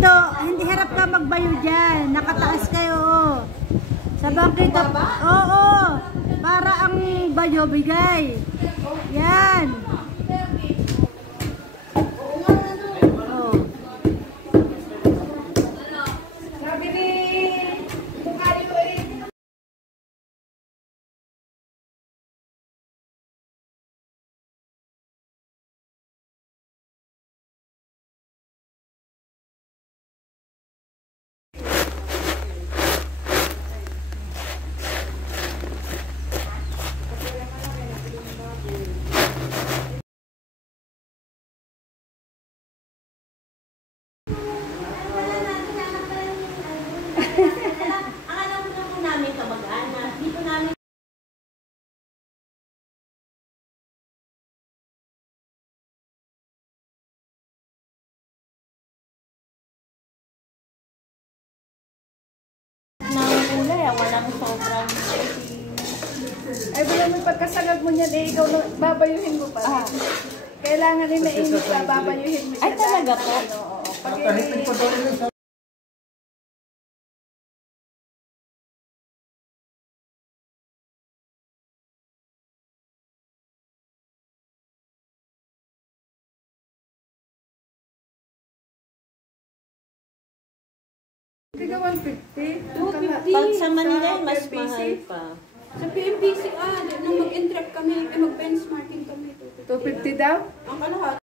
Ito, hindi harap ka magbayo dyan. Nakataas kayo. Oh. Sa bangkita. Oo. Para ang bayo bigay. Yan. Oh. Sabi ni Bukayo eh. Walang sobrang Ay, wala mo pagkasagad mo niyan eh, ikaw babayuhin mo pa. Kailangan din mainit ka, babayuhin mo siya. Ay, talaga po? Oo. Kahit pa doon Tiga 150. 250. Pag sa Manila, mas mahal pa. Sa PMBC, nung mag-interact kami, mag-benchmarking kami. 250 daw? Ang kalahat.